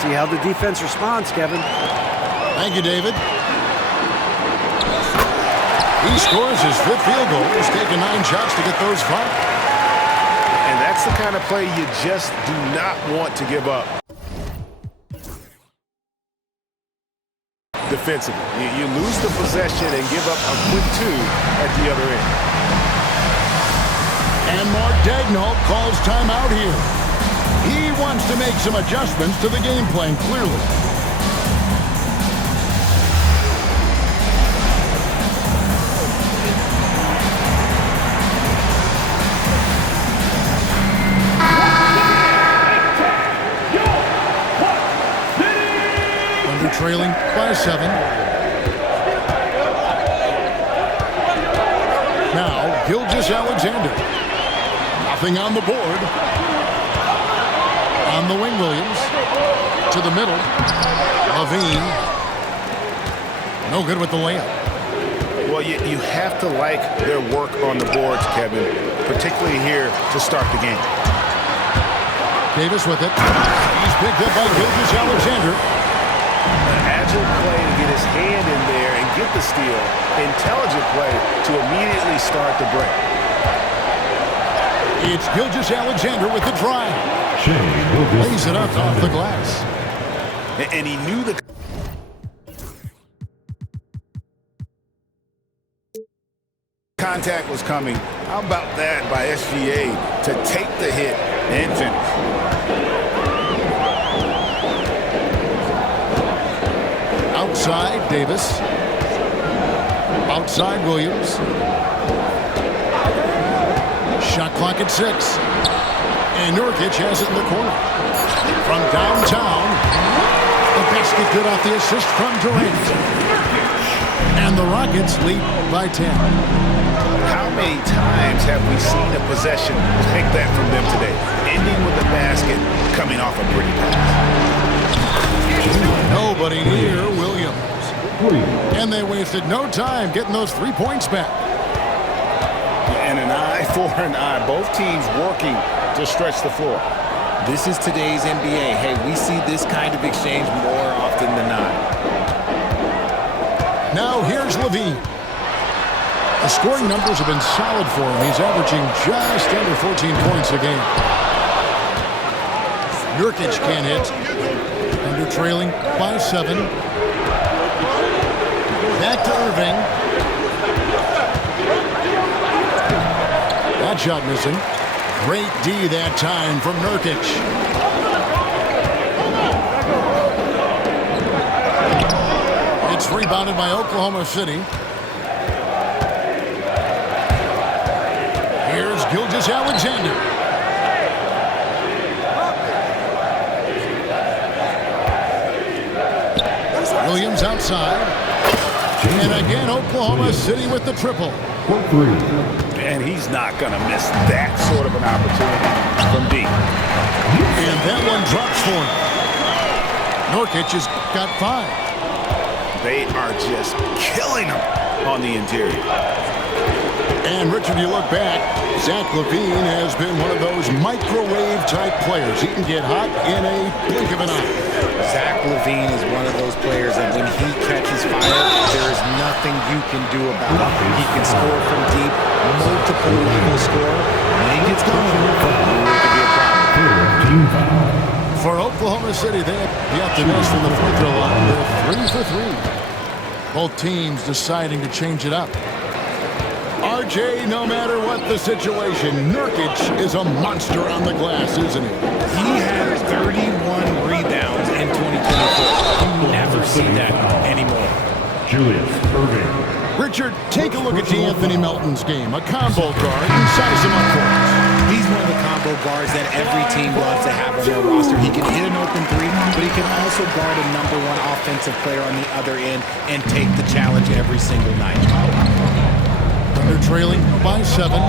See how the defense responds, Kevin. Thank you, David. He scores his 5th field goal. He's taken 9 shots to get those 5. And that's the kind of play you just do not want to give up. Defensively, you lose the possession and give up a quick 2 at the other end. And Mark Daigneault calls timeout here. He wants to make some adjustments to the game plan, clearly. Under trailing by 7. Now, Gilgeous-Alexander. Nothing on the board. On the wing, Williams. To the middle. Levine. No good with the layup. Well, you have to like their work on the boards, Kevin, particularly here to start the game. Davis with it. He's picked up by Gilgeous-Alexander. An agile play to get his hand in there and get the steal. Intelligent play to immediately start the break. It's Gilgeous-Alexander with the drive. Lays it up off the glass. And he knew the contact was coming. How about that by SGA to take the hit and finish? Outside, Davis. Outside, Williams. Shot clock at 6. And Nurkic has it in the corner. From downtown, the basket good off the assist from Durant. And the Rockets lead by 10. How many times have we seen a possession like that from them today? Ending with the basket coming off a pretty pass. Nobody near Williams. And they wasted no time getting those 3 points back. And an eye for an eye. Both teams working to stretch the floor. This is today's NBA. Hey, we see this kind of exchange more often than not. Now here's Levine. The scoring numbers have been solid for him. He's averaging just under 14 points a game. Nurkic can't hit. Under trailing by 7. Back to Irving. That shot missing. Great D that time from Nurkic. It's rebounded by Oklahoma City. Here's Gilgeous-Alexander. Williams outside. And again, Oklahoma City with the triple. And he's not going to miss that sort of an opportunity from deep. And that one drops for him. Nurkic has got 5. They are just killing him on the interior. And, Richard, you look back, Zach LaVine has been one of those microwave-type players. He can get hot in a blink of an eye. Zach LaVine is one of those players that when he catches fire, there is nothing you can do about it. He can score from deep, multiple level score. When he gets going, it could be a problem. For Oklahoma City, they have yet to miss from the free throw line. They're 3 for 3. Both teams deciding to change it up. RJ, no matter what the situation, Nurkic is a monster on the glass, isn't he? He had 31 rebounds in 2024. You never see that anymore. Julius Irving. Richard, take a look at DeAnthony Melton's game. A combo guard, and size him up for us. He's one of the combo guards that every team loves to have on their roster. He can hit an open 3, but he can also guard a #1 offensive player on the other end and take the challenge every single night. They're trailing by 7.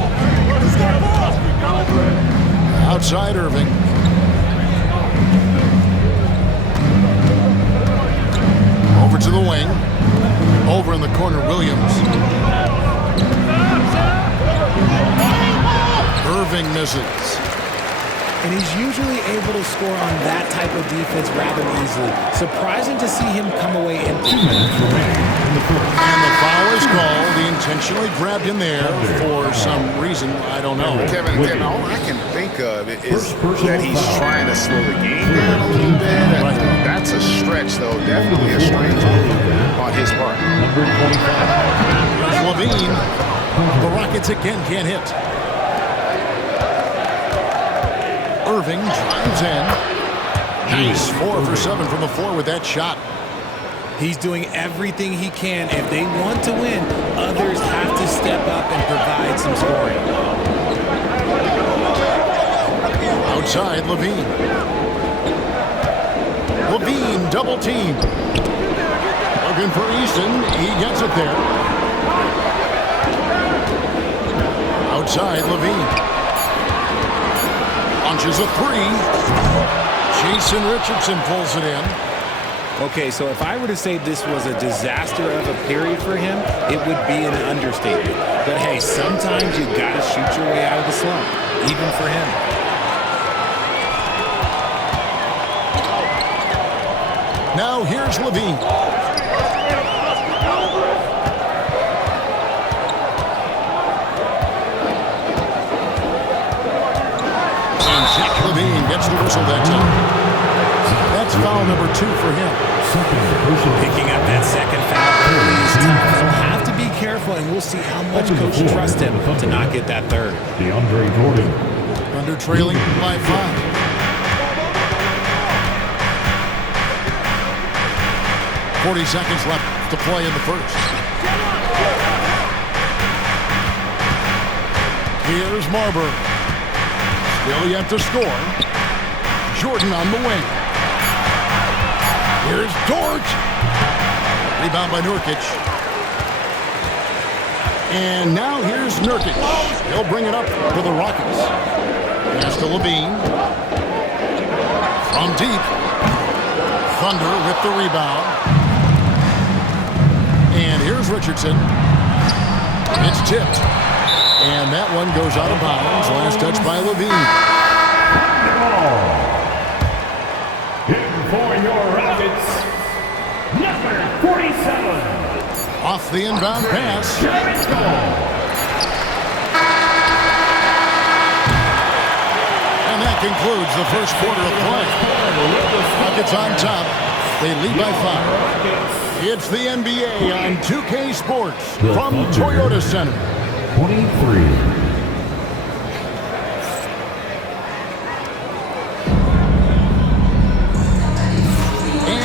Outside Irving. Over to the wing. Over in the corner, Williams. Irving misses. and he's usually able to score on that type of defense rather easily. Surprising to see him come away empty. 2 minutes remaining in the first. And the foul is called. He intentionally grabbed him there for some reason. I don't know. Kevin, all I can think of is that he's trying to slow the game down a little bit. That's a stretch, though. Definitely a strange move on his part. Number 25. Here's Levine. The Rockets again can't hit. Irving drives in. Nice 4 for 7 from the floor with that shot. He's doing everything he can. If they want to win, others have to step up and provide some scoring. Outside, Levine. Levine double team. Looking for Easton. He gets it there. Outside, Levine. Launches a 3. Jason Richardson pulls it in. Okay, so if I were to say this was a disaster of a period for him, it would be an understatement. But hey, sometimes you gotta shoot your way out of the slump, even for him. Now here's Levine. And Zach Levine gets the whistle that time. That's foul number 2 for him. Picking up that second foul early is tough. He'll have to be careful, and we'll see how much coach trusts him to not get that third. DeAndre Jordan. Under trailing by 5. .40 seconds left to play in the first. Here's Marbury. Still yet to score. Jordan on the wing. Here's Dort. Rebound by Nurkic. And now here's Nurkic. He'll bring it up for the Rockets. Pass to Levine. From deep. Thunder with the rebound. And here's Richardson. It's tipped. And that one goes out of bounds. Last touch by Levine. For your Rockets, number 47. Off the inbound pass. And that concludes the first quarter of play. Rockets on top. They lead by 5. It's the NBA on 2K Sports from Toyota Center. 23.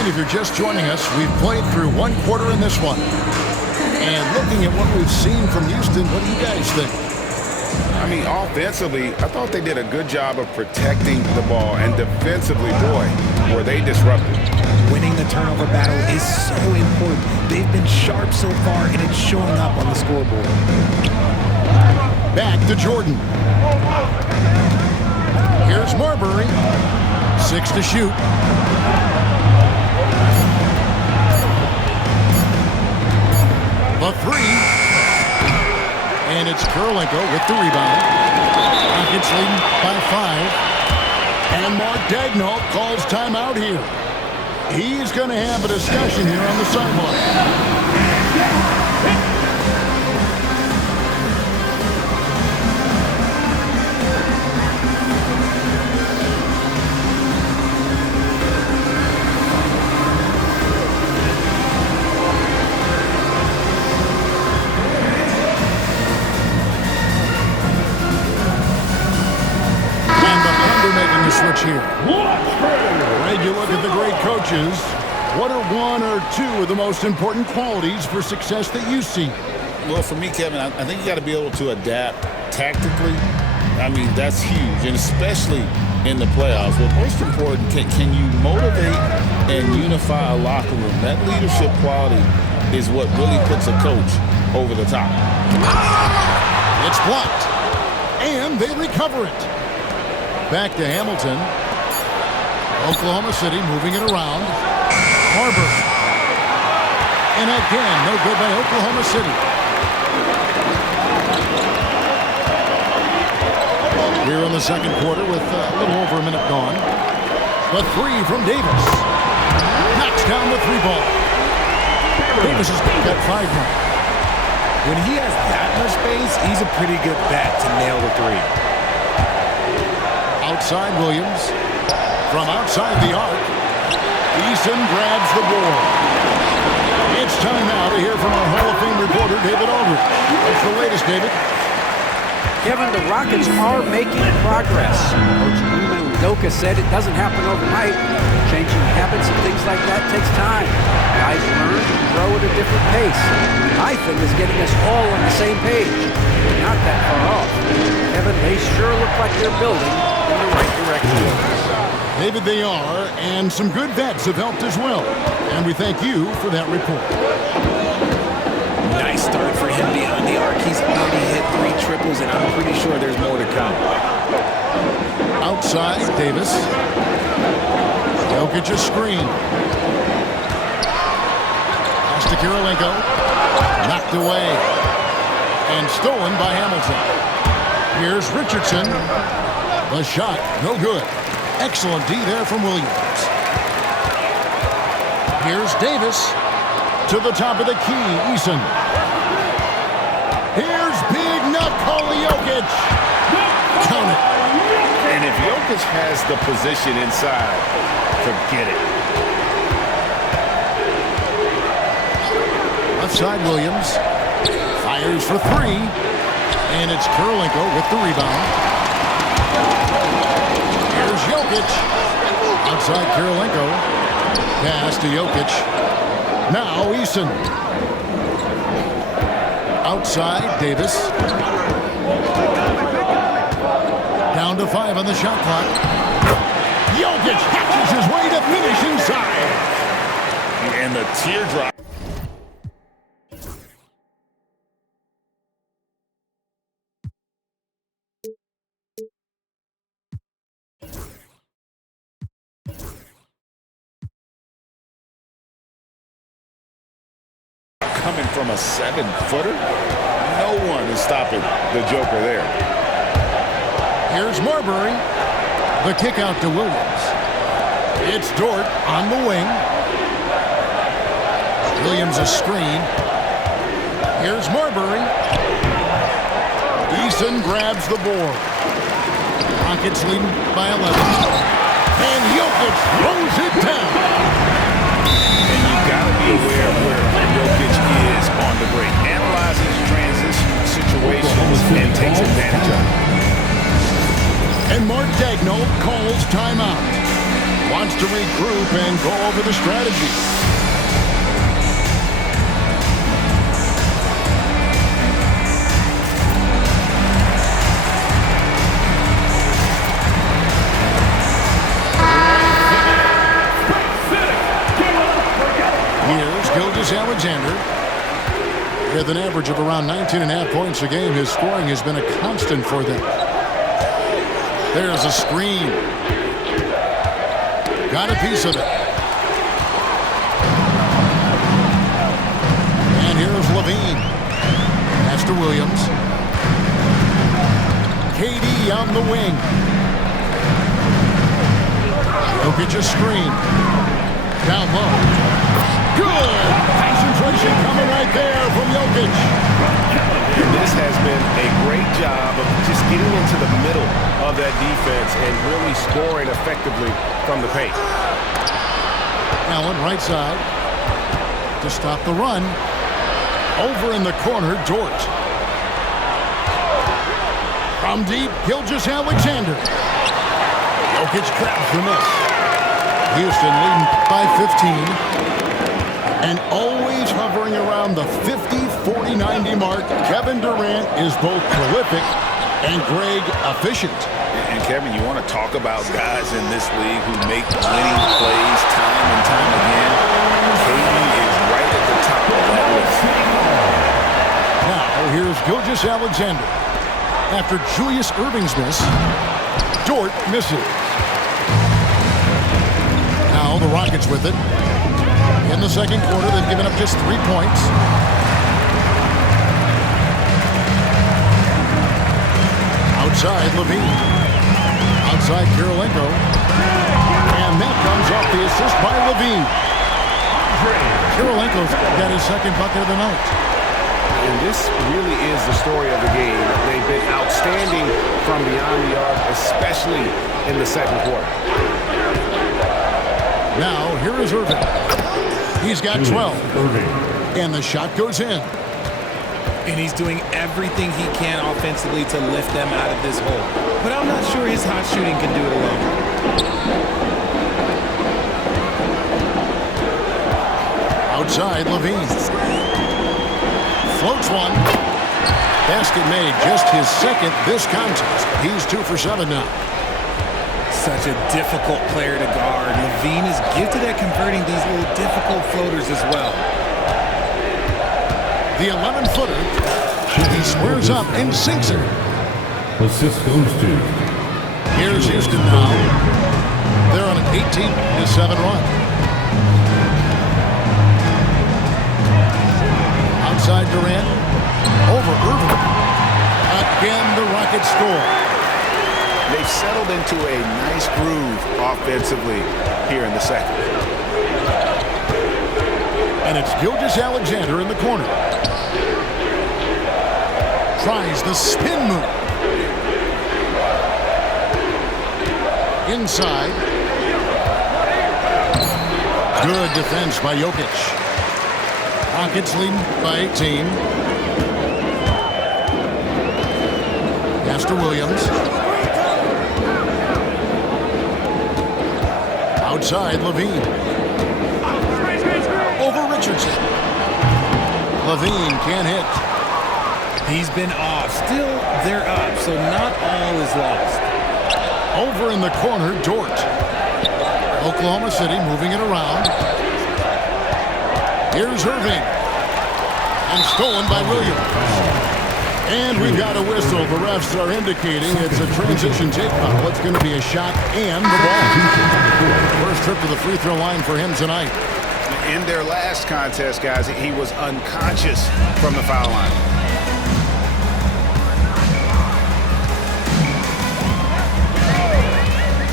If you're just joining us, we've played through 1 quarter in this one. And looking at what we've seen from Houston, what do you guys think? I mean, offensively, I thought they did a good job of protecting the ball. And defensively, boy, were they disruptive. Winning the turnover battle is so important. They've been sharp so far, and it's showing up on the scoreboard. Back to Jordan. Here's Marbury. 6 to shoot. The 3. And it's Kurylenko with the rebound. Rockets leading by 5. And Mark Daigneault calls timeout here. He's going to have a discussion here on the sideline. Switch here. Greg, you look at the great coaches. What are 1 or 2 of the most important qualities for success that you see? Well, for me, Kevin, I think you got to be able to adapt tactically. I mean, that's huge, and especially in the playoffs. But most important, can you motivate and unify a locker room? That leadership quality is what really puts a coach over the top. It's blocked, and they recover it. Back to Hamilton. Oklahoma City moving it around. Harbor. And again, no good by Oklahoma City. Here in the second quarter with a little over a minute gone. The three from Davis. Knocks down the three ball. Davis has got that 5 mark. When he has that much space, he's a pretty good bet to nail the three. Outside Williams. From outside the arc, Eason grabs the board. It's time now to hear from our Hall of Fame reporter, David Aldridge. What's the latest, David? Kevin, the Rockets are making progress. Coach Ime Udoka said it doesn't happen overnight. Changing habits and things like that takes time. Guys learn and grow at a different pace. My thing is getting us all on the same page. We're not that far off. Kevin, they sure look like they're building in the right direction. David, they are, and some good vets have helped as well. And we thank you for that report. Nice start for him beyond the arc. He's already hit 3 triples, and I'm pretty sure there's more to come. Outside, Davis. Jokic a screen. Pass to Kirilenko. Knocked away. And stolen by Hamilton. Here's Richardson. The shot, no good. Excellent D there from Williams. Here's Davis. To the top of the key, Eason. Here's Big Nutcall Jokic. Count it. And if Jokic has the position inside, forget it. Left side, Williams. Fires for 3. And it's Kirilenko with the rebound. Here's Jokic. Outside Kirilenko. Pass to Jokic. Now Eason. Outside Davis. Down to 5 on the shot clock. Jokic hatches his way to finish inside. And the teardrop. Coming from a 7-footer, no one is stopping the Joker there. Here's Marbury. The kick out to Williams. It's Dort on the wing. Williams a screen. Here's Marbury. Eason grabs the board. Rockets leading by 11. And Jokic throws it down. And you've got to be aware of where Jokic is on the break. Analyzes transition situations and takes advantage of it. And Mark Daigneault calls timeout. Wants to regroup and go over the strategy. Here's Gilgeous-Alexander. With an average of around 19.5 points a game, his scoring has been a constant for them. There's a screen. Got a piece of it. And here's Levine. That's to Williams. KD on the wing. Jokic a screen. Down low. Good! Concentration coming right there from Jokic. And this has been a great job of just getting into the middle of that defense and really scoring effectively from the paint. Allen, right side. To stop the run. Over in the corner, Dort. From deep, Gilgeous-Alexander. Jokic grabs the miss. Houston leading by 15. And always hovering around the 50, 40, 90 mark, Kevin Durant is both prolific and Greg efficient. And Kevin, you want to talk about guys in this league who make winning plays time and time again. KD is right at the top of that list. Now here's Gilgeous-Alexander. After Julius Erving's miss, Dort misses. Now the Rockets with it. In the second quarter, they've given up just 3 points. Outside, Levine. Outside, Kirilenko. And that comes off the assist by Levine. Kirilenko's got his second bucket of the night. And this really is the story of the game. They've been outstanding from beyond the arc, especially in the second quarter. Now, here is Irving. He's got 12. And the shot goes in. And he's doing everything he can offensively to lift them out of this hole. But I'm not sure his hot shooting can do it alone. Outside, Levine. Floats one. Basket made, just his second this contest. He's 2 for 7 now. Such a difficult player to guard. Levine is gifted at converting these little difficult floaters as well. The 11-footer. He squares up and sinks it. Assist goes to Here's Houston now. They're on an 18-7 run. Outside Durant. Over Irving. Again, the Rockets score. They've settled into a nice groove offensively here in the second. And it's Gilgeous-Alexander in the corner. Tries the spin move. Inside. Good defense by Jokic. Rockets leading by 18. Pass to Williams. Outside, Levine. Over Richardson. Levine can't hit. He's been off. Still, they're up, so not all is lost. Over in the corner, Dort. Oklahoma City moving it around. Here's Irving. And stolen by Williams. And we've got a whistle. The refs are indicating it's a transition take foul. It's going to be a shot and the ball. First trip to the free throw line for him tonight. In their last contest, guys, he was unconscious from the foul line.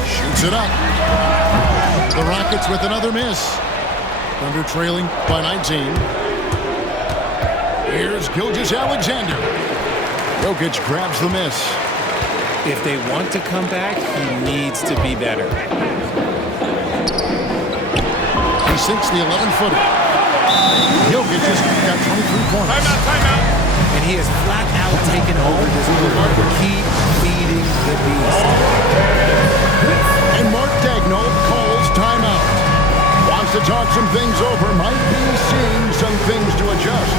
Shoots it up. The Rockets with another miss. Thunder trailing by 19. Here's Gilgeous-Alexander. Jokic grabs the miss. If they want to come back, he needs to be better. He sinks the 11-footer. Jokic has got 23 points. Timeout. And he has flat out taken over this quarter. Keep feeding the beast. And Mark Daigneault calls timeout. Wants to talk some things over. Might be seeing some things to adjust.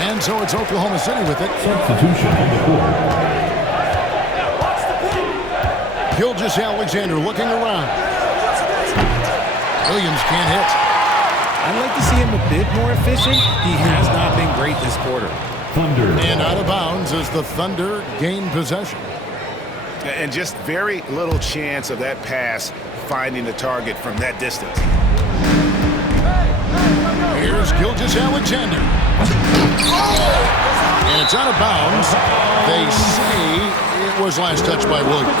And so it's Oklahoma City with it. substitution on the court. Gilgeous-Alexander looking around. Williams can't hit. I'd like to see him a bit more efficient. He has not been great this quarter. Thunder. And out of bounds as the Thunder gain possession. And just very little chance of that pass finding the target from that distance. Here's Gilgeous-Alexander. And it's out of bounds. They say it was last touched by Williams.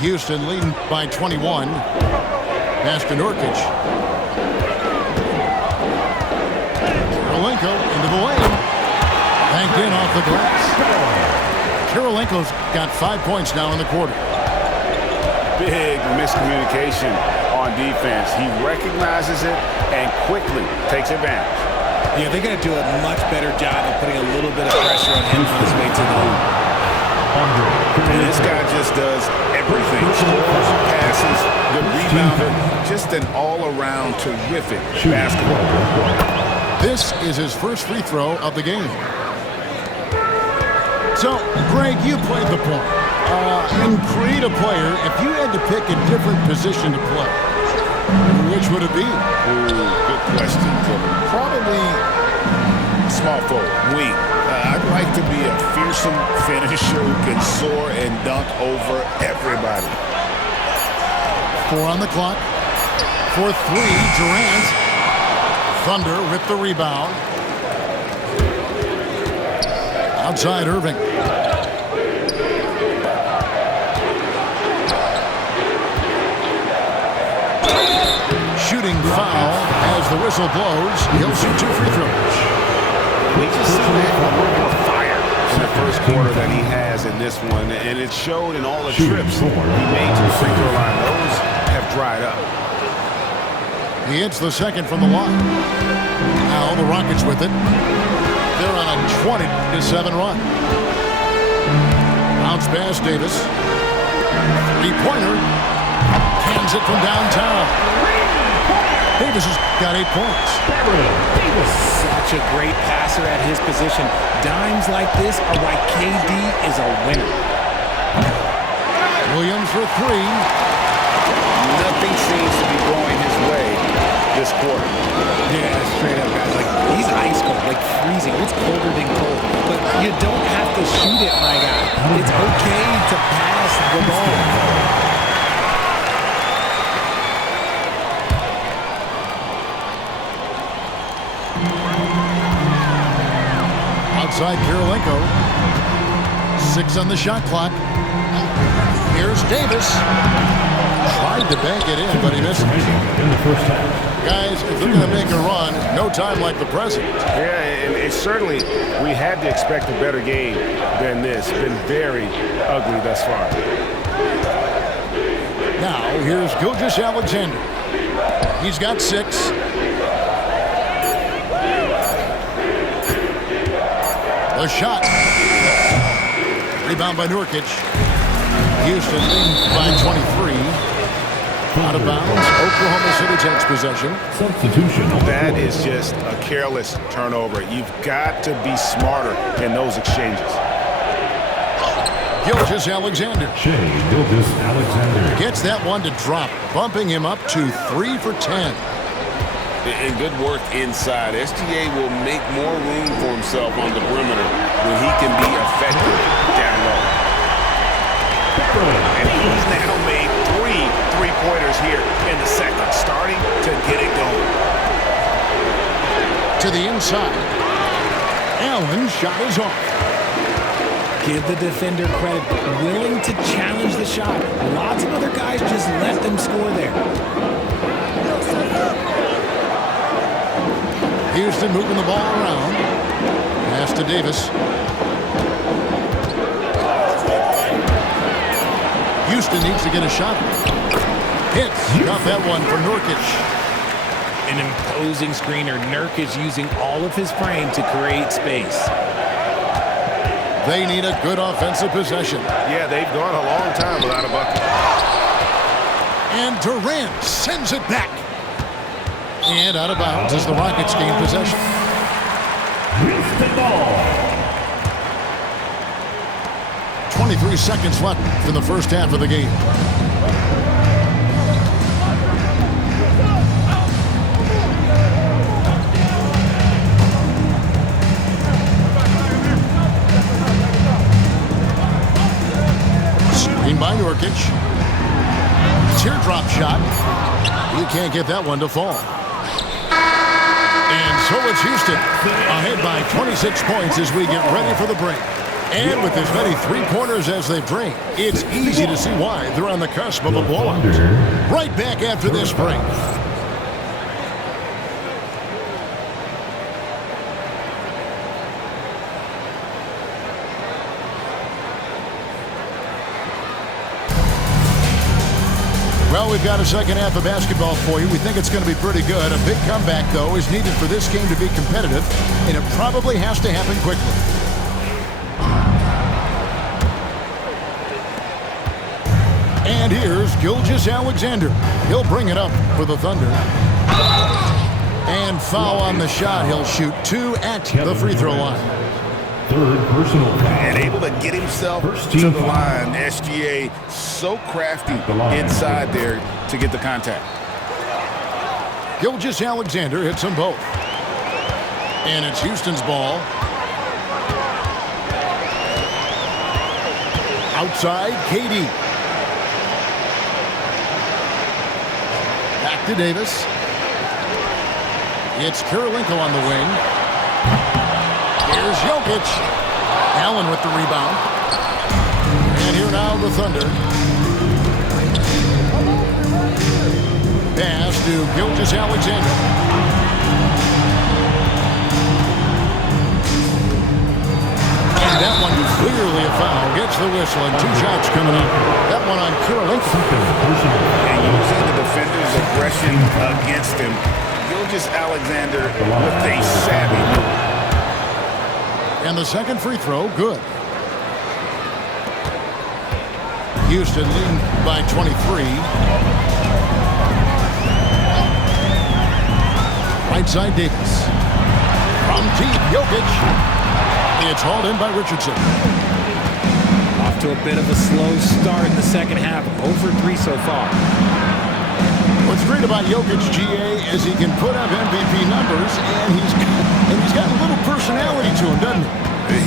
Houston leading by 21. Pass to Nurkic. Kirilenko into the lane. Banked in off the glass. Kirilenko's got 5 points now in the quarter. Big miscommunication on defense. He recognizes it and quickly takes advantage. Yeah, they got to do a much better job of putting a little bit of pressure on him on his way to the hoop. And this guy just does everything. Scores, passes, good rebounder. Just an all-around terrific basketball. This is his first free throw of the game. So, Greg, you played the point. And create a player, if you had to pick a different position to play, which would it be? Ooh, good question. Probably small forward, wing. I'd like to be a fearsome finisher who can soar and dunk over everybody. 4 on the clock. For 3, Durant. Thunder with the rebound. Outside Irving. Shooting foul as the whistle blows. He'll shoot 2 free throws. We just saw that a little more fire in the first quarter than he has in this one, and it showed in all the trips he made to the free throw line. Those have dried up. He hits the second from the line. Now the Rockets with it. They're on a 20-7 run. Bounce pass Davis. Three-pointer. Hands it from downtown. Davis has got 8 points. Such a great passer at his position. Dimes like this are why KD is a winner. Williams for 3. Nothing seems to be going his way this quarter. Yeah, straight up, guys. Like, he's ice cold, like freezing. It's colder than cold. But you don't have to shoot it, my guy. It's okay to pass the ball. Outside Kirilenko. 6 on the shot clock. Here's Davis. Tried to bank it in, but he missed it. In the first half. Guys, if they're going to make a run, no time like the present. Yeah, and it certainly, we had to expect a better game than this. It's been very ugly thus far. Now, here's Gilgeous-Alexander. He's got 6. The shot. Rebound by Nurkic. Houston leading by 23. Out of bounds. Oklahoma City takes possession. Substitution. That is just a careless turnover. You've got to be smarter in those exchanges. Gilgeous-Alexander Shai Gilgeous-Alexander. gets that one to drop, bumping him up to 3 for 10. And good work inside. SGA will make more room for himself on the perimeter when he can be effective down low. And he's now made 3 3-pointers here in the second, starting to get it going. To the inside. Allen shot is off. Give the defender credit, willing to challenge the shot. Lots of other guys just let them score there. Houston moving the ball around. Pass to Davis. Houston needs to get a shot. Hits. Got that one for Nurkic. An imposing screener. Nurkic using all of his frame to create space. They need a good offensive possession. Yeah, they've gone a long time without a bucket. And Durant sends it back. And out of bounds as the Rockets gain possession. Houston ball. 23 seconds left in the first half of the game. Screen by Nurkic. Teardrop shot. He can't get that one to fall. And so it's Houston ahead by 26 points as we get ready for the break. And with as many three-pointers as they've drained, it's easy to see why they're on the cusp of a blowout. Right back after this break. Well, we've got a second half of basketball for you. We think it's going to be pretty good. A big comeback, though, is needed for this game to be competitive, and it probably has to happen quickly. And here's Gilgeous-Alexander. He'll bring it up for the Thunder. And foul on the shot. He'll shoot 2 at the free throw line. Third personal foul. And able to get himself to the line. SGA so crafty inside there to get the contact. Gilgeous-Alexander hits them both. And it's Houston's ball. Outside, KD. Back to Davis. It's Kirilenko on the wing. Here's Jokic. Allen with the rebound. And here now the Thunder. Pass to Gilgeous-Alexander. And that one clearly a foul. Gets the whistle and 2 shots coming up. That one on Kirilenko. And using the defender's aggression against him, Gilgeous-Alexander with a savvy move. And the second free throw, good. Houston leading by 23. Right side, Davis. From deep, Jokic. It's hauled in by Richardson. Off to a bit of a slow start in the second half. 0 for 3 so far. What's great about Jokic, GA, is he can put up MVP numbers, and he's got a little personality to him, doesn't he?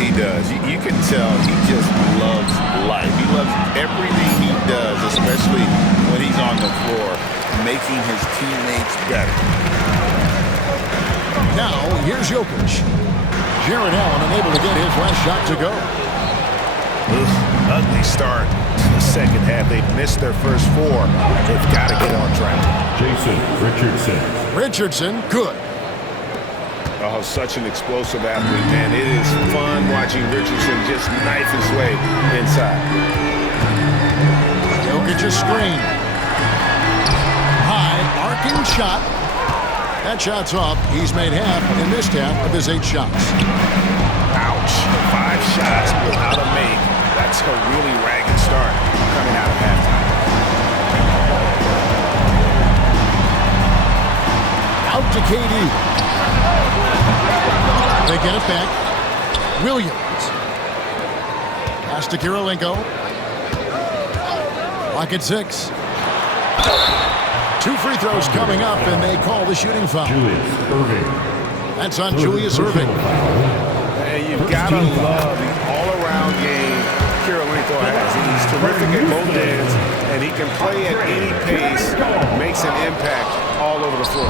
He does. You can tell he just loves life. He loves everything he does, especially when he's on the floor, making his teammates better. Now, here's Jokic. Jarrett Allen unable to get his last shot to go. Ugly start to the second half. They've missed their first 4. They've got to get on track. Jason Richardson. Richardson, good. Oh, such an explosive athlete, man. It is fun watching Richardson just knife his way inside. Jokic's screen. High, arcing shot. That shot's off. He's made half and missed half of his 8 shots. Ouch. 5 shots without a make. That's a really ragged start coming out of halftime. Out to KD. They get it back. Williams. Pass to Kirilenko. Clock at 6. 2 free throws coming up, and they call the shooting foul. Julius Erving. That's on Julius Erving. And you've got to love the all-around game Kirilenko has. He's terrific at both ends, and he can play at any pace, makes an impact all over the floor.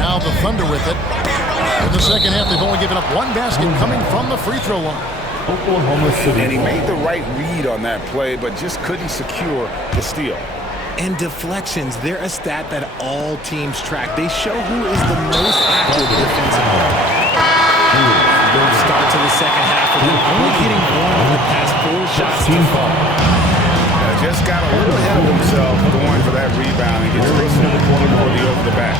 Now the Thunder with it. In the second half, they've only given up 1 basket coming from the free throw line. Oklahoma City. And he made the right read on that play, but just couldn't secure the steal. And deflections, they're a stat that all teams track. They show who is the most active defensively. Good start to the second half, and then only hitting 1 of the past 4 shots. Just got a little ahead of himself going for that rebound and gets listened to the over the back.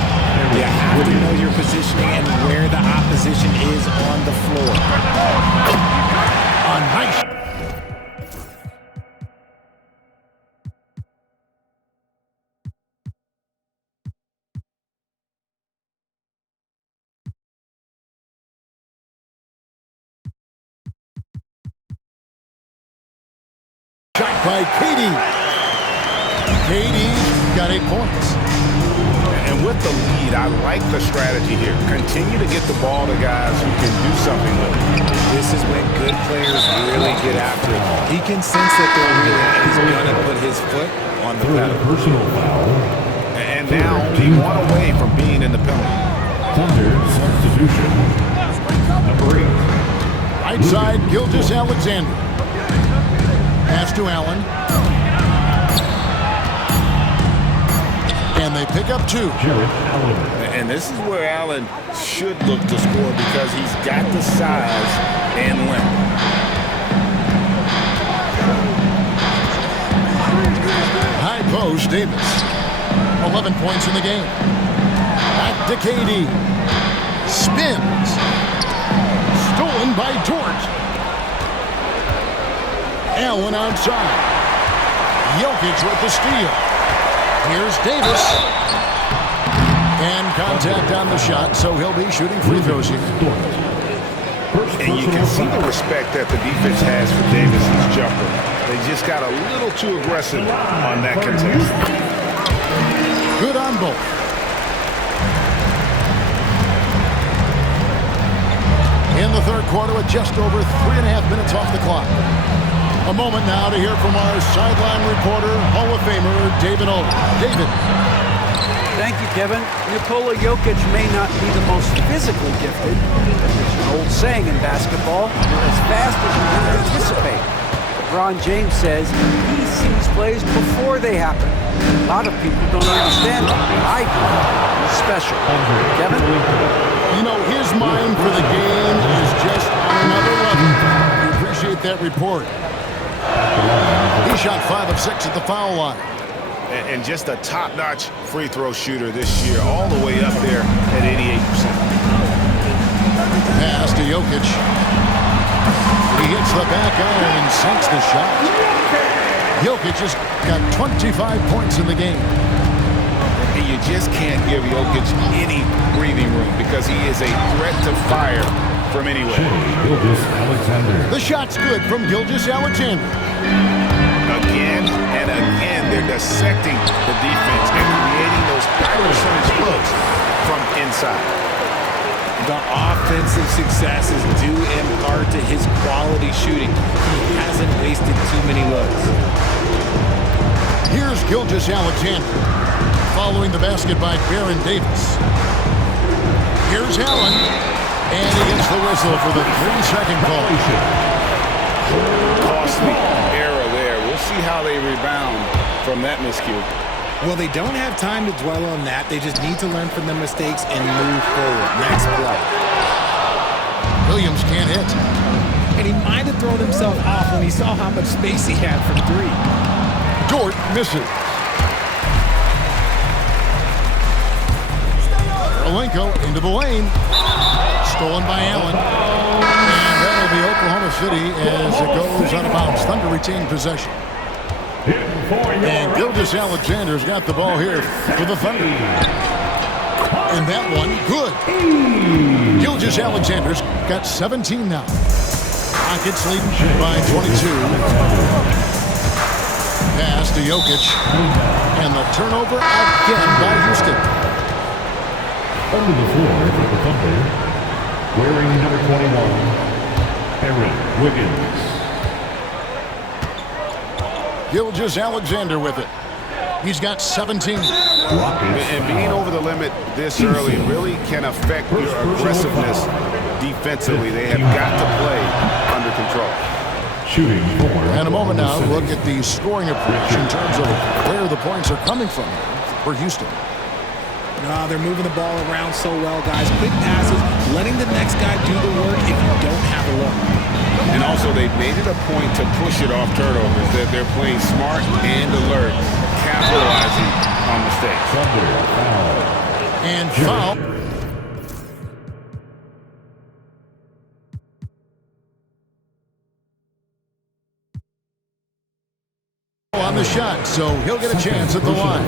You have to know your positioning and where the opposition is on the floor. A nice. Shot by KD. KD got 8 points. And with the lead, I like the strategy here. Continue to get the ball to guys who can do something with it. This is when good players really get after it. He can sense that they're reeling, and he's going to put his foot on the pedal. Personal foul. And now only 1 away from being in the penalty. Thunder substitution. Number 8. Right side, Gilgeous-Alexander. Pass to Allen. And they pick up 2. Jarrett Allen. And this is where Allen should look to score because he's got the size and length. High post, Davis. 11 points in the game. Back to KD. Spins. Stolen by Dort. Allen outside. Jokic with the steal. Here's Davis. And contact on the shot, so he'll be shooting free throws here. And you can see the respect that the defense has for Davis's jumper. They just got a little too aggressive on that contest. Good on both. in the third quarter with just over 3.5 minutes off the clock. A moment now to hear from our sideline reporter, Hall of Famer David Olden. David. Thank you, Kevin. Nikola Jokic may not be the most physically gifted, but there's an old saying in basketball, you're as fast as you can anticipate. LeBron James says he sees plays before they happen. A lot of people don't understand that, but I do. He's special. Kevin? You know, his mind for the game is just on another level. We appreciate that report. He shot 5 of 6 at the foul line. And just a top-notch free throw shooter this year, all the way up there at 88%. Pass to Jokic. He hits the back iron and sinks the shot. Jokic has got 25 points in the game. And you just can't give Jokic any breathing room because he is a threat to fire from anywhere. Gilgeous-Alexander. The shot's good from Gilgeous-Alexander. Again and again, they're dissecting the defense and creating those high percentage looks from inside. The offensive success is due in part to his quality shooting. He hasn't wasted too many looks. Here's Gilgeous-Alexander following the basket by Baron Davis. Here's Allen, and he gets the whistle for the 3-second call. Costly error there. We'll see how they rebound from that miscue. Well, they don't have time to dwell on that. They just need to learn from their mistakes and move forward. Next play. Williams can't hit. And he might have thrown himself off when he saw how much space he had from 3. Dort misses. Karolinko into the lane. Stolen by Allen. And that'll be Oklahoma City as it goes out of bounds. Thunder retain possession. And Gilgeous-Alexander's got the ball here for the Thunder. And that one, good. Gilgeous-Alexander's got 17 now. Rockets leading by 22. Pass to Jokic. And the turnover again by Houston. Under the floor for the Thunder, wearing number 21, Aaron Wiggins. Gilgeous-Alexander with it. He's got 17. And being over the limit this early really can affect your aggressiveness defensively. They have got to play under control. Shooting 4. And a moment now, look at the scoring approach in terms of where the points are coming from for Houston. They're moving the ball around so well, guys. Quick passes, letting the next guy do the work if you don't have a look. And also, they've made it a point to push it off turnovers. That they're playing smart and alert, capitalizing on mistakes. Thunder foul. And foul. On the shot, so he'll get a chance at the line.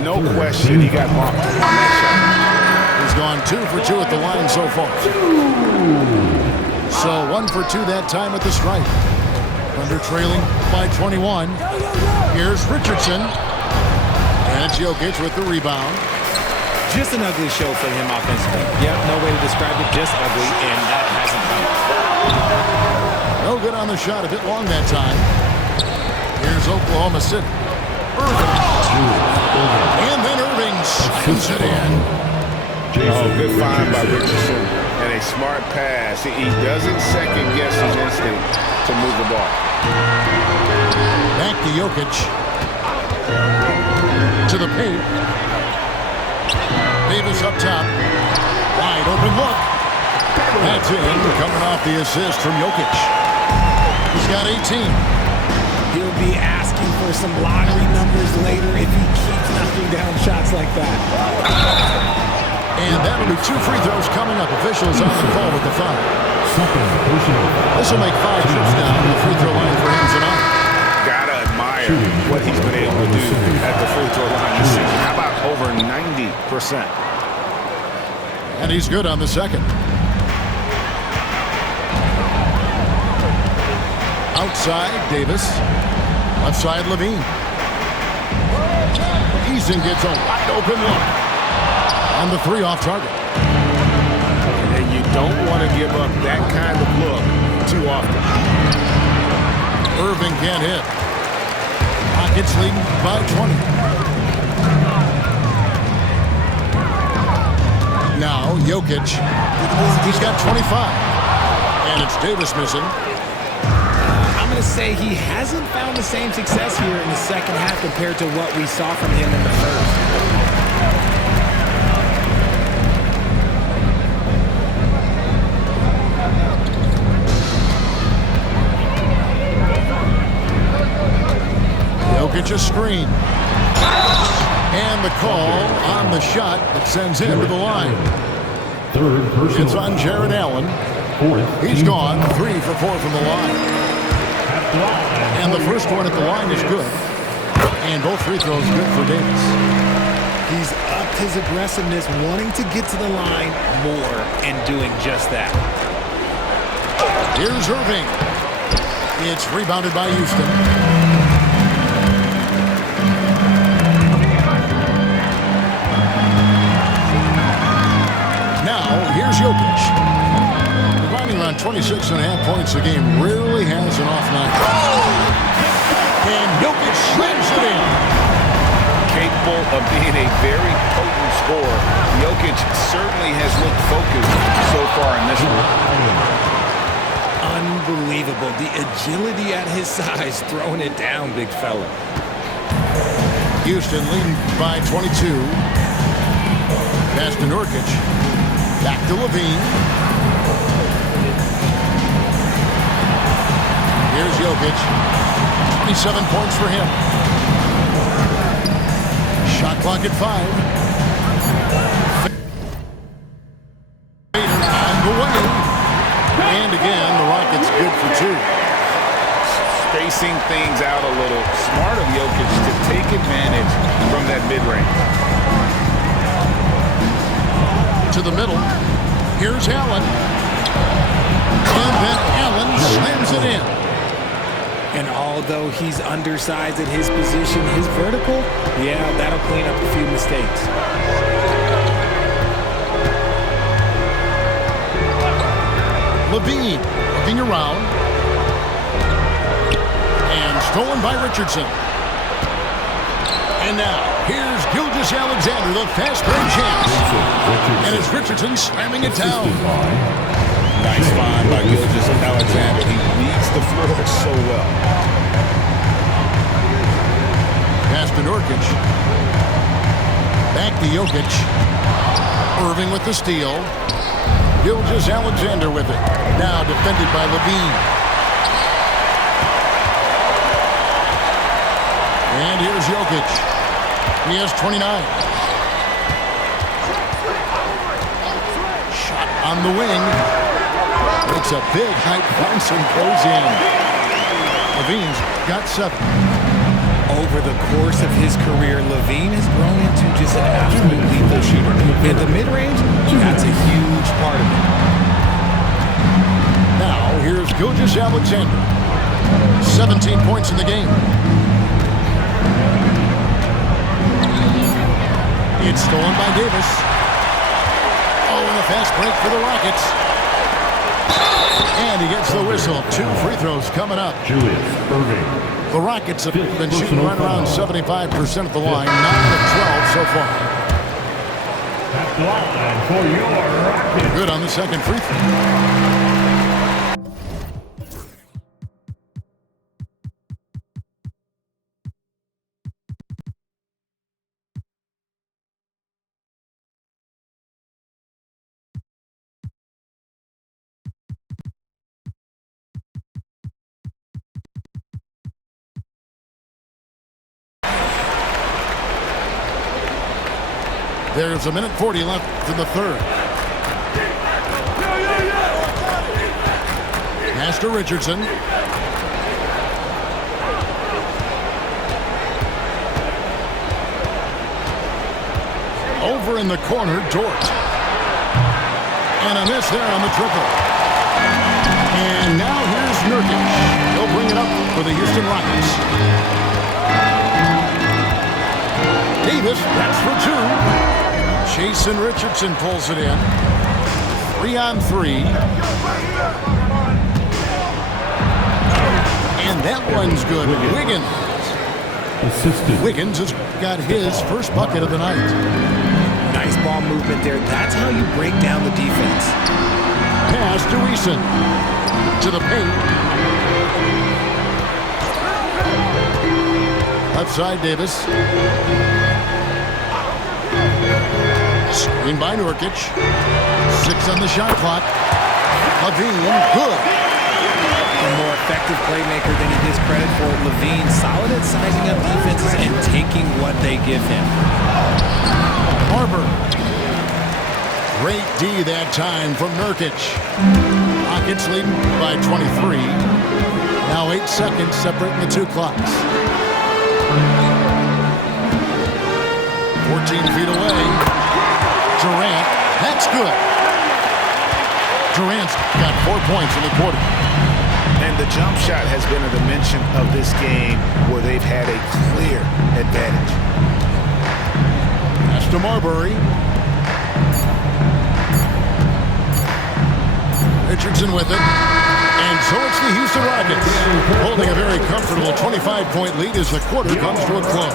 No question, he got marked on that He's gone 2 for 2 at the line so far. So 1 for 2 that time at the stripe. Thunder trailing by 21. Here's Richardson. And it's Jokic with the rebound. Just an ugly show for him offensively. Yep, no way to describe it, just ugly, and that hasn't come. No good on the shot, a bit long that time. Here's Oklahoma City. Irving. And then Irving slams it in. Good find by Richardson and a smart pass. He doesn't second guess his instinct to move the ball. Back to Jokic. To the paint. Davis up top. Wide open look. That's in, coming off the assist from Jokic. He's got 18. He'll be asking for some lottery numbers later if he keeps knocking down shots like that. And that'll be 2 free throws coming up. Officials on the call with the foul. This will make 5 trips down to the free throw line for him tonight. Gotta admire what he's been able to do at the free throw line this season. How about over 90%? And he's good on the second. Outside, Davis. Left side, Levine. Eason gets a wide open look. On the 3 off target. And you don't want to give up that kind of look too often. Irving can't hit. Rockets leading by 20. Now, Jokic. He's got 25. And it's Davis missing. I'm going to say he hasn't found the same success here in the second half compared to what we saw from him in the first. Jokic a screen. And the call on the shot that sends him to the line. Third personal. It's on Jared Allen. Fourth. He's gone 3 for 4 from the line. And the first one at the line is good. And both free throws good for Davis. He's upped his aggressiveness, wanting to get to the line more and doing just that. Here's Irving. It's rebounded by Houston. Here's Jokic. Providing around 26.5 points a game, rarely has an off night. And Jokic slams it in. Capable of being a very potent scorer, Jokic certainly has looked focused so far in this one. Unbelievable. The agility at his size, throwing it down, big fella. Houston leading by 22. Pass to Nurkic. Back to Levine. Here's Jokic. 27 points for him. Shot clock at 5. Fader on the way. And again, the Rockets good for 2. Spacing things out a little. Smart of Jokic to take advantage from that mid-range. To the middle. Here's Allen. And then Allen slams it in. And although he's undersized at his position, his vertical, yeah, that'll clean up a few mistakes. Levine looking around. And stolen by Richardson. And now, here's Gilgeous-Alexander, the fast break chance. And it's Richardson slamming it down. Nice find by Gilgeous-Alexander. He reads the floor so well. Pass to Nurkic. Back to Jokic. Irving with the steal. Gilgeous-Alexander with it. Now defended by Levine. And here's Jokic. He has 29. Shot on the wing. It's a big height bounce and goes in. Levine's got 7. Over the course of his career, Levine has grown into just an absolute lethal shooter. And the mid-range, that's a huge part of it. Now, here's Gilgeous-Alexander. 17 points in the game. It's stolen by Davis. Oh, and a fast break for the Rockets. And he gets the whistle. 2 free throws coming up. Julius Irving. The Rockets have been shooting right around 75% at the line. 9 of 12 so far. At the line for your Rockets. Good on the second free throw. There's a minute 40 left in the third. Pass to Richardson. Over in the corner, Dort. And a miss there on the triple. And now here's Nurkic. He'll bring it up for the Houston Rockets. Davis, that's for 2. Jason Richardson pulls it in. 3-on-3. And that one's good. Wiggins has got his first bucket of the night. Nice ball movement there. That's how you break down the defense. Pass to Eason. To the paint. Left side, Davis. Screen by Nurkic. 6 on the shot clock. LaVine, good. A more effective playmaker than he gets credit for. LaVine, solid at sizing up defenses and taking what they give him. Barber. Great D that time from Nurkic. Rockets leading by 23. Now 8 seconds separating the two clocks. 14 feet away. Durant. That's good. Durant's got 4 points in the quarter. And the jump shot has been a dimension of this game where they've had a clear advantage. Pass to Marbury. Richardson with it. And so it's the Houston Rockets holding a very comfortable 25-point lead as the quarter comes to a close.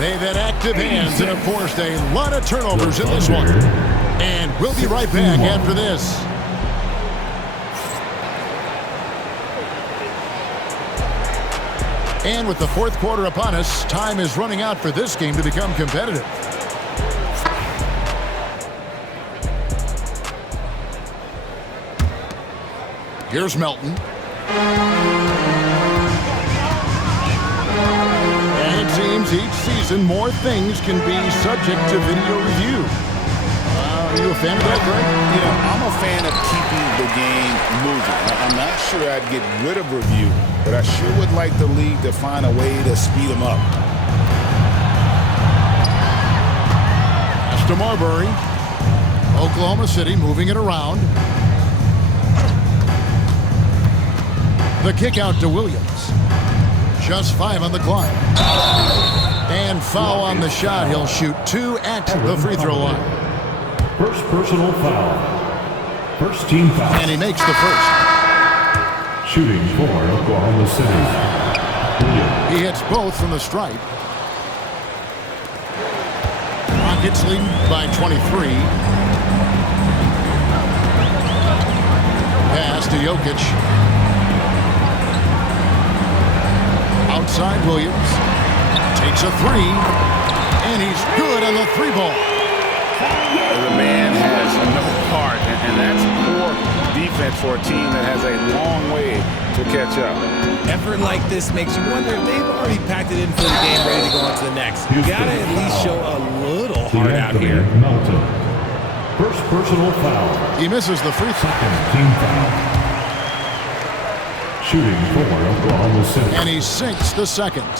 They've had active hands and, of course, a lot of turnovers in this one. And we'll be right back after this. And with the fourth quarter upon us, time is running out for this game to become competitive. Here's Melton. And it seems each season more things can be subject to video review. Are you a fan of that, Greg? You know, I'm a fan of keeping the game moving. I'm not sure I'd get rid of review, but I sure would like the league to find a way to speed them up. Pass to Marbury. Oklahoma City moving it around. The kick out to Williams. Just 5 on the clock. And foul on the shot. He'll shoot 2 at the free throw line. First personal foul. First team foul. And he makes the first. Shooting for Oklahoma City. Williams. He hits both from the stripe. Rockets leading by 23. Pass to Jokic. Outside Williams. Takes a 3. And he's good on the 3-ball. The man has no heart, and that's poor defense for a team that has a long way to catch up. Effort like this makes you wonder if they've already packed it in for the game, ready to go on to the next. You got to at least show a little heart out here. Melton. First personal foul. He misses the free throw. Second team foul. Shooting for Oklahoma City. And he sinks the second.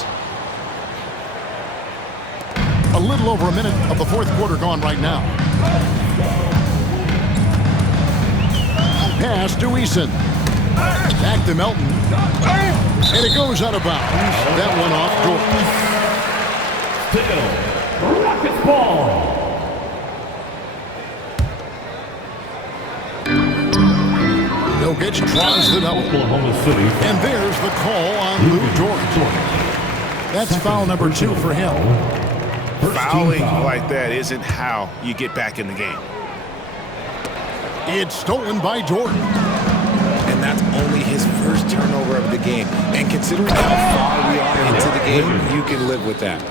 A little over a minute of the fourth quarter gone right now. Pass to Eason. Back to Melton. And it goes out of bounds. That one off Still, Rockets ball. Jokic draws the double. Oklahoma City. And there's the call on Lou Dort. That's foul number 2 for him. Fouling like that isn't how you get back in the game. It's stolen by Jordan. And that's only his first turnover of the game. And considering how far we are into the game, you can live with that.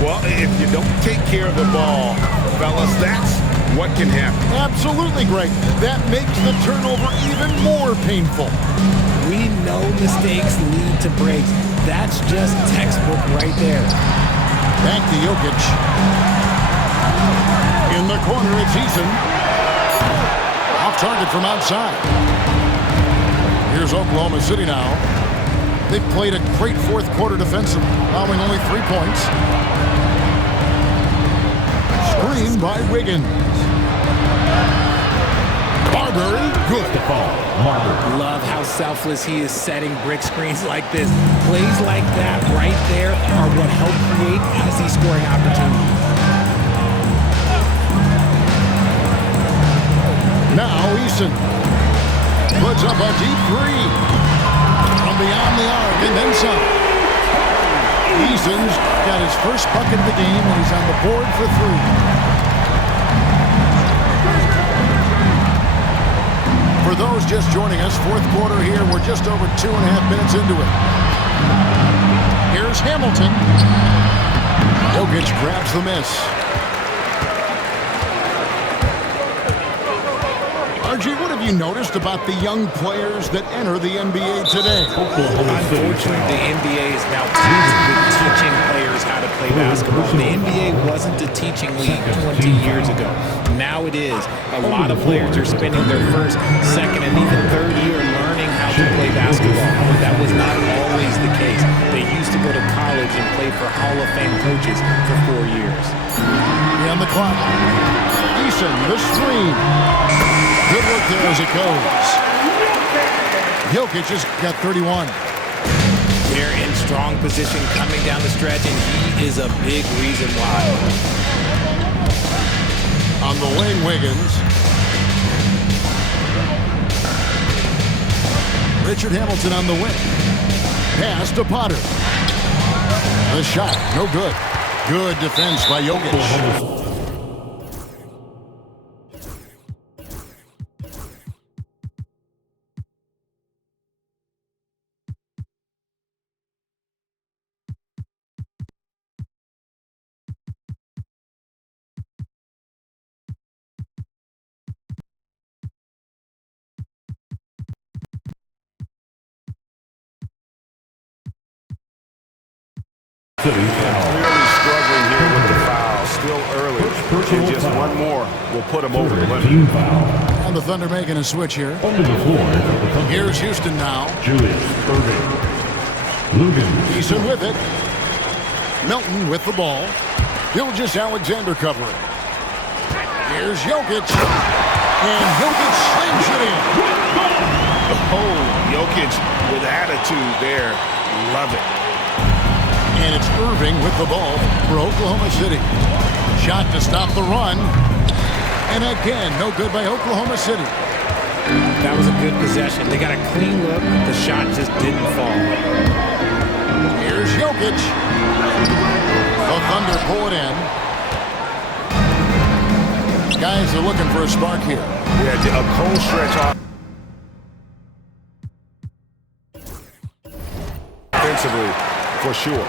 Well, if you don't take care of the ball, fellas, that's what can happen. Absolutely, Greg. That makes the turnover even more painful. We know mistakes lead to breaks. That's just textbook right there. Back to Jokic. In the corner, it's Eason. Off target from outside. Here's Oklahoma City now. They've played a great fourth quarter defensive, allowing only 3 points. Screen by Wiggins. Marbury, good. Love how selfless he is setting brick screens like this. Plays like that right there are what help create easy scoring opportunities. Now Eason puts up a deep three from beyond the arc and then some. Eason's got his first bucket of the game, and he's on the board for three. For those just joining us, fourth quarter here. We're just over 2.5 minutes into it. Here's Hamilton. Jokic grabs the miss. RG, what have you noticed about the young players that enter the NBA today? Unfortunately, the NBA is now teaching players how to play basketball. The NBA wasn't a teaching league 20 years ago. Now it is. A lot of players are spending their first, second, and even third year learning how to play basketball. That was not always the case. They used to go to college and play for Hall of Fame coaches for 4 years. On the clock. Eason, the screen. Good work there as it goes. Jokic has got 31. They're in strong position coming down the stretch, and he is a big reason why. On the wing, Wiggins. Richard Hamilton on the wing. Pass to Potter. The shot, no good. Good defense by Jokic. Clearly struggling here with the foul. Still early. And just one more will put him over the limit. And the Thunder making a switch here. Under the floor. Here's Houston now. Julius Erving. Lugan. Eason with it. Milton with the ball. Gilgeous-Alexander covering. Here's Jokic. And Jokic slings it in. Oh, Jokic with attitude there. Love it. And it's Irving with the ball for Oklahoma City. Shot to stop the run. And again, no good by Oklahoma City. That was a good possession. They got a clean look. The shot just didn't fall. Here's Jokic. The Thunder pull it in. Guys are looking for a spark here. Yeah, a cold stretch off. Offensively, for sure.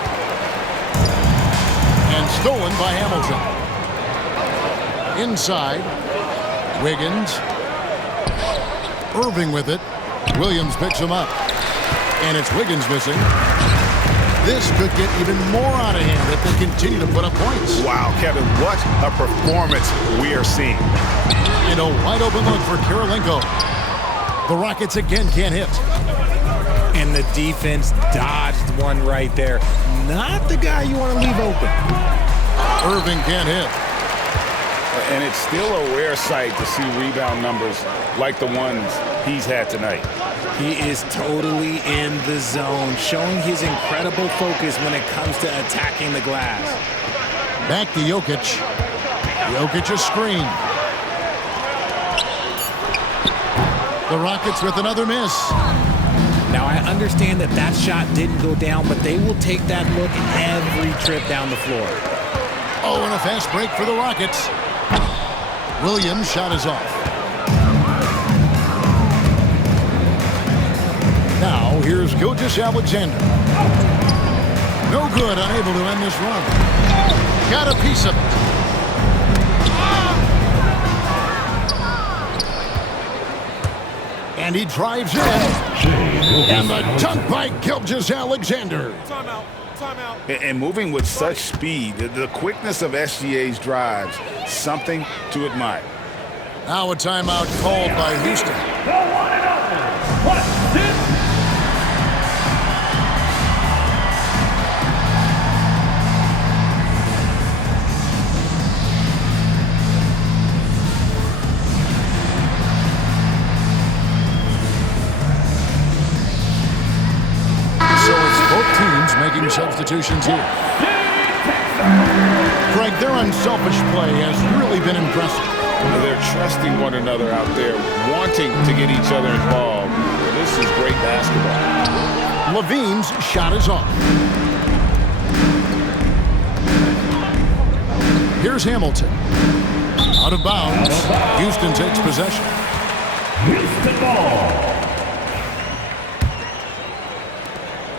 And stolen by Hamilton. Inside. Wiggins. Irving with it. Williams picks him up. And it's Wiggins missing. This could get even more out of hand if they continue to put up points. Wow, Kevin, what a performance we are seeing. And a wide open look for Kirilenko. The Rockets again can't hit. And the defense dodged one right there. Not the guy you want to leave open. Irving can't hit. And it's still a rare sight to see rebound numbers like the ones he's had tonight. He is totally in the zone, showing his incredible focus when it comes to attacking the glass. Back to Jokic. Jokic a screen. The Rockets with another miss. Now, I understand that that shot didn't go down, but they will take that look every trip down the floor. Oh, and a fast break for the Rockets. Williams' shot is off. Now, here's Gilgeous-Alexander. No good, unable to end this run. Got a piece of it. And he drives in. And the dunk by Gilgeous-Alexander. And moving with such speed, the quickness of SGA's drives, something to admire. Now a timeout called by Houston. Making substitutions here. Greg, their unselfish play has really been impressive. They're trusting one another out there, wanting to get each other involved. This is great basketball. Levine's shot is off. Here's Hamilton. Out of bounds. Houston takes possession. Houston ball.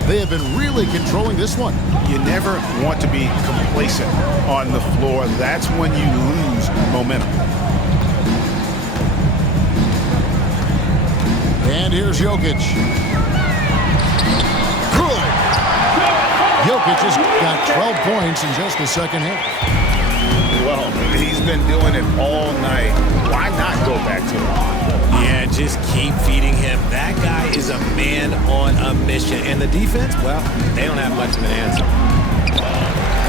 They have been really controlling this one. You never want to be complacent on the floor. That's when you lose momentum. And here's Jokic. Good. Jokic has got 12 points in just the second half. Well, he's been doing it all night. Why not go back to it? Yeah, just keep feeding him. That guy is a man on a mission. And the defense, well, they don't have much of an answer.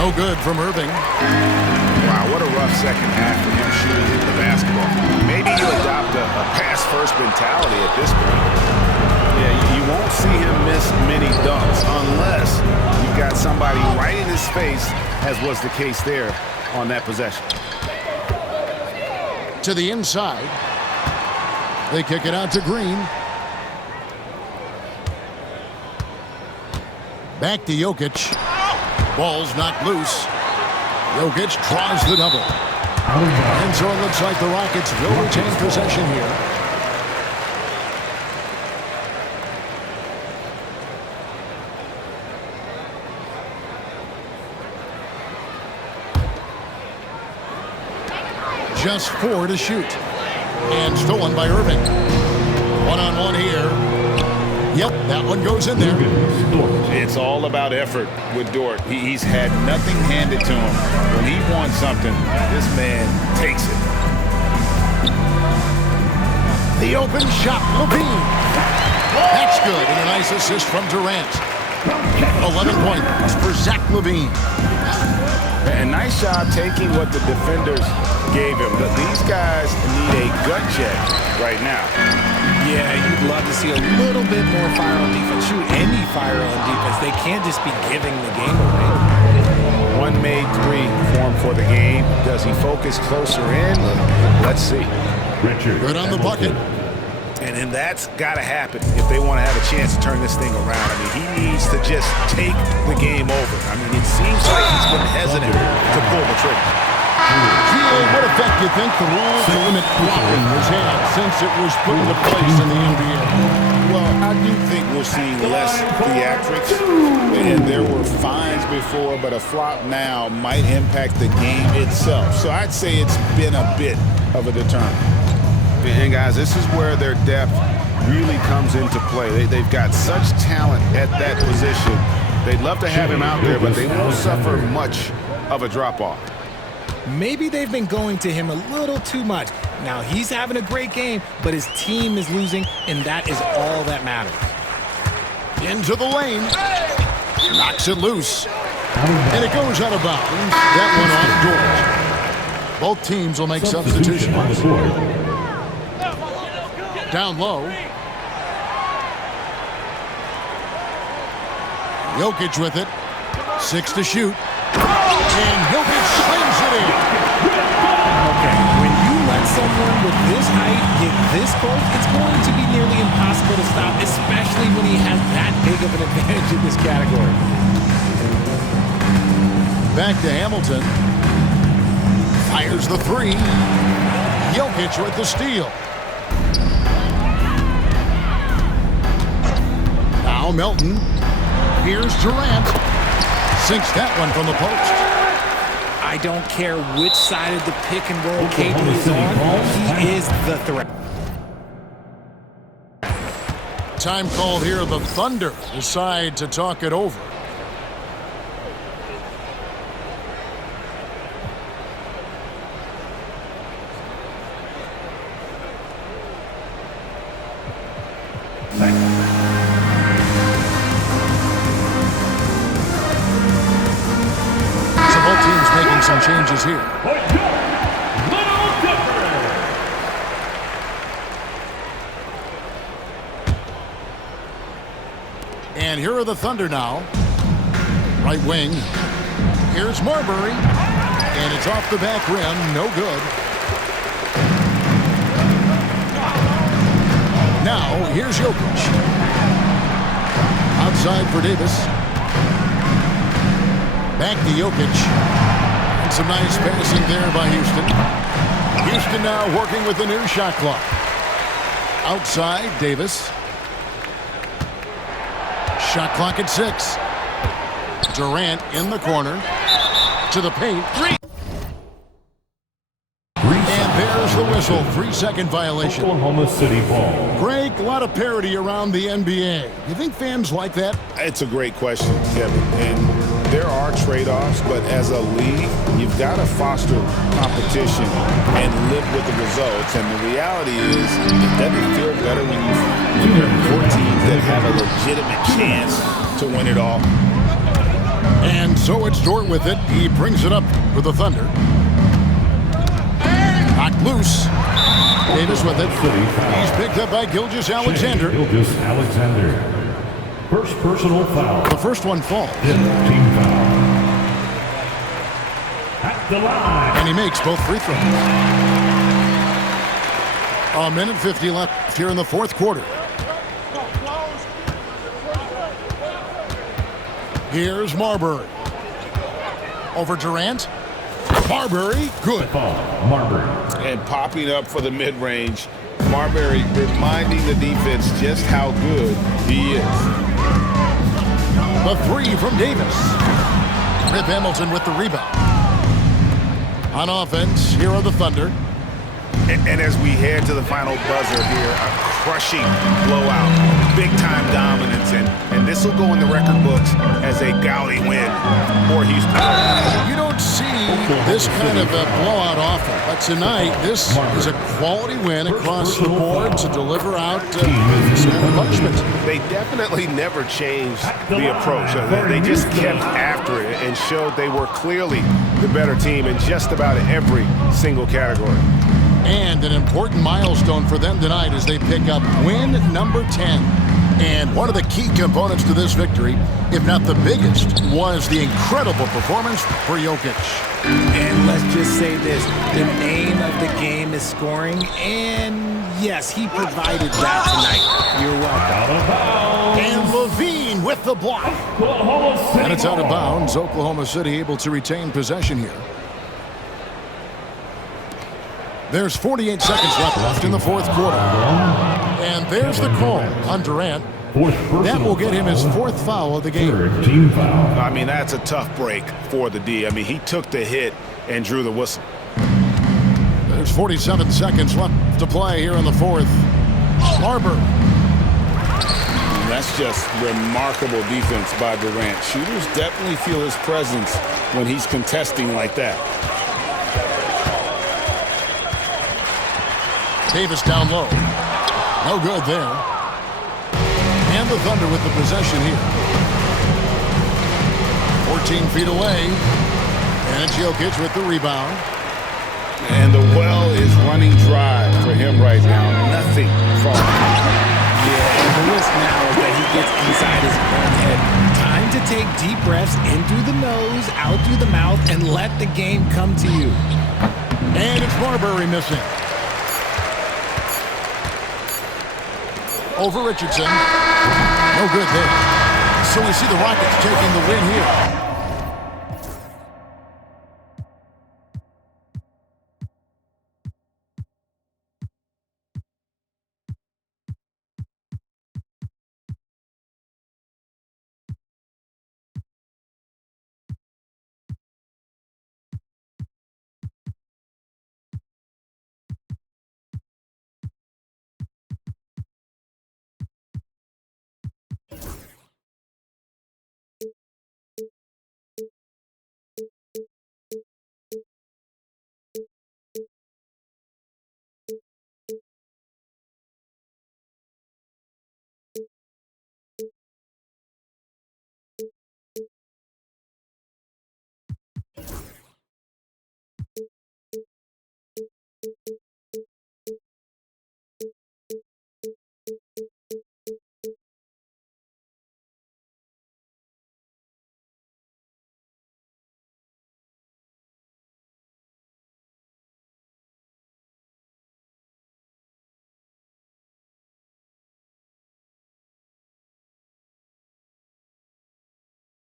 No good from Irving. Wow, what a rough second half for him shooting the basketball. Maybe you adopt a pass-first mentality at this point. Yeah, you won't see him miss many dunks unless you've got somebody right in his face, as was the case there on that possession. To the inside. They kick it out to Green. Back to Jokic. Ball's knocked loose. Jokic draws the double. And so it looks like the Rockets will retain possession here. Just 4 to shoot. And stolen by Irving. One-on-one here. Yep, that one goes in there. It's all about effort with Dort. He's had nothing handed to him. When he wants something, this man takes it. The open shot, Levine. That's good, and a nice assist from Durant. 11 points for Zach LaVine. And nice job taking what the defenders gave him. But these guys need a gut check right now. Yeah, you'd love to see a little bit more fire on defense. Shoot, any fire on defense. They can't just be giving the game away. One made three for him for the game. Does he focus closer in? Let's see. Good on the bucket. And that's got to happen if they want to have a chance to turn this thing around. I mean, he needs to just take the game over. I mean, it seems like he's been hesitant to pull the trigger. What effect do you think the rule to limit blocking has had since it was put into place in the NBA? Well, I do think we're seeing less theatrics. And there were fines before, but a flop now might impact the game itself. So I'd say it's been a bit of a deterrent. And guys, this is where their depth really comes into play. They've got such talent at that position. They'd love to have him out there, but they won't suffer much of a drop-off. Maybe they've been going to him a little too much. Now, he's having a great game, but his team is losing, and that is all that matters. Into the lane. Knocks it loose. And it goes out of bounds. That one off George. Both teams will make substitutions. Down low. Jokic with it. 6 to shoot. And Jokic slings it in. Okay, when you let someone with this height get this close, it's going to be nearly impossible to stop, especially when he has that big of an advantage in this category. Back to Hamilton. Fires the 3. Jokic with the steal. Now Melton. Here's Durant. Sinks that one from the post. I don't care which side of the pick and roll KD is on. He is the threat. Time called here. The Thunder decide to talk it over. Some changes here. And here are the Thunder now. Right wing. Here's Marbury. And it's off the back rim. No good. Now, here's Jokic. Outside for Davis. Back to Jokic. And some nice passing there by Houston. Houston now working with the new shot clock. Outside, Davis. Shot clock at 6. Durant in the corner. To the paint. 3. And there's the whistle. 3-second violation. Oklahoma City ball. Greg, a lot of parity around the NBA. You think fans like that? It's a great question, Kevin. And there are trade-offs, but as a league, you've got to foster competition and live with the results. And the reality is, it doesn't feel better when you have 4 teams that have a legitimate chance to win it all. And so it's Dort with it. He brings it up for the Thunder. Knocked loose. Davis with it. He's picked up by Gilgeous-Alexander. Gilgeous-Alexander. First personal foul. The first one falls. Team foul. At the line. And he makes both free throws. 1:50 left here in the fourth quarter. Here's Marbury. Over Durant. Marbury, good. Marbury. And popping up for the mid-range. Marbury reminding the defense just how good he is. The 3 from Davis. Rip Hamilton with the rebound. On offense, here are the Thunder. And as we head to the final buzzer here, a crushing blowout, big-time dominance, and this will go in the record books as a gaudy win for Houston. You don't see this kind of a blowout often, but tonight this is a quality win across the board to deliver out this kind of punishment. They definitely never changed the approach. They just kept after it and showed they were clearly the better team in just about every single category. And an important milestone for them tonight as they pick up win number 10. And one of the key components to this victory, if not the biggest, was the incredible performance for Jokic. And let's just say this, the name of the game is scoring, and yes, he provided that tonight. You're welcome. And Levine with the block. And it's out of bounds. Oklahoma City able to retain possession here. There's 48 seconds left in the fourth quarter. And there's the call on Durant. That will get him his 4th foul of the game. Team foul. I mean, that's a tough break for the D. I mean, he took the hit and drew the whistle. There's 47 seconds left to play here in the fourth. Barber. That's just remarkable defense by Durant. Shooters definitely feel his presence when he's contesting like that. Davis down low. No good there. And the Thunder with the possession here. 14 feet away. And it's Jokic with the rebound. And the well is running dry for him right now. Nothing falling. Yeah, and the risk now is that he gets inside his own head. Time to take deep breaths in through the nose, out through the mouth, and let the game come to you. And it's Marbury missing. Over Richardson. No good there. So we see the Rockets taking the win here.